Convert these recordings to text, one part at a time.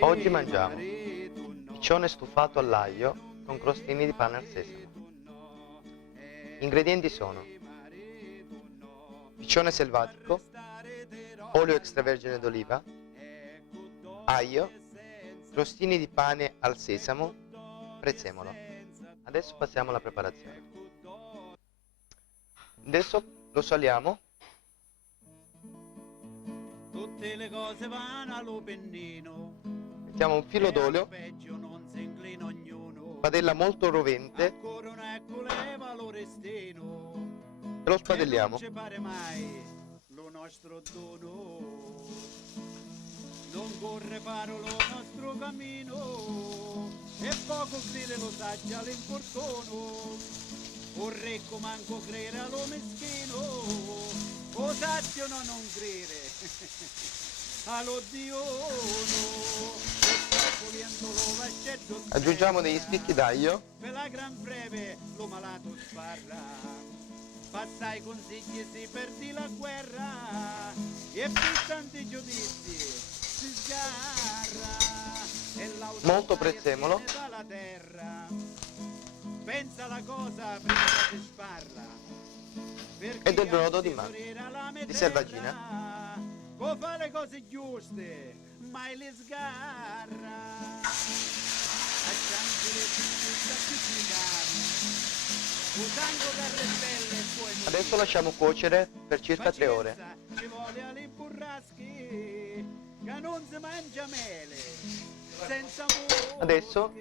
Oggi mangiamo piccione stufato all'aglio con crostini di pane al sesamo. Gli ingredienti sono piccione selvatico, olio extravergine d'oliva, aglio, crostini di pane al sesamo, prezzemolo. Adesso passiamo alla preparazione. Adesso lo saliamo. Tutte le cose vanno allo pennino. Mettiamo un filo d'olio, padella molto rovente, e lo spadelliamo. Non ci pare mai lo nostro dono. Non corre fare lo nostro cammino e poco crede lo saggia l'infortuno. O recco manco crede allo meschino, o saggio no non crede allo Diono. Aggiungiamo degli spicchi d'aglio. Per la gran breve lo malato sparra, passai consigli si perdi la guerra e più tanti giudizi si sgarra e molto prezzemolo dalla terra. Pensa la cosa prima che si sparra e del brodo di selvaggina. Può fare le cose giuste, mai le sgarra. Adesso lasciamo cuocere per circa 3 ore. Ci vuole alle burrasche, che non si mangia mele, senza amore. Adesso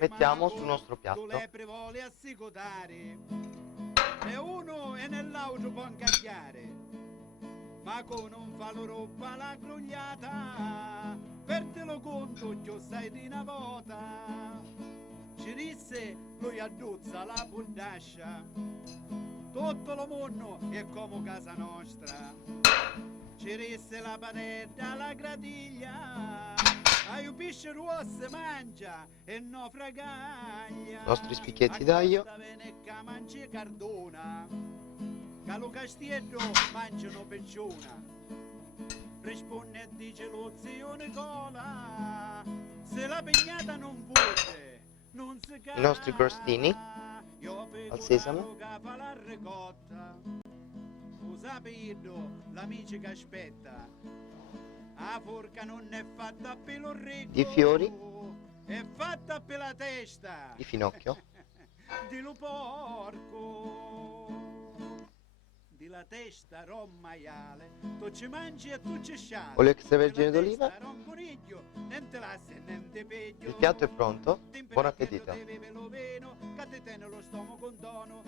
mettiamo sul nostro piatto. Vuole assicurare, e uno e nell'altro può incagliare. Ma con non fa lo roba la grugliata, perdelo conto, io sai di una volta. Ci disse, lui adduzza la pundascia, tutto lo mondo è come casa nostra. Ci disse la panetta, la gratiglia, ai pesce rosso mangia e no fragaglia. I nostri spicchietti d'aglio. Mangi cardona, Calo Castiello mangiano pensiona. Risponde e dice lo zio Nicola, se la pegnata non vuole, non si cala. I nostri crostini al sesamo. Lo sapete, l'amici che aspetta, la forca non è fatta per lo ricco, Di fiori, è fatta per la testa di finocchio, di lo porco. La testa rom maiale, tu ci mangi e tu ci sciali. olio extravergine d'oliva. Il Il piatto è pronto. Buon appetito. Lo stomaco con dono,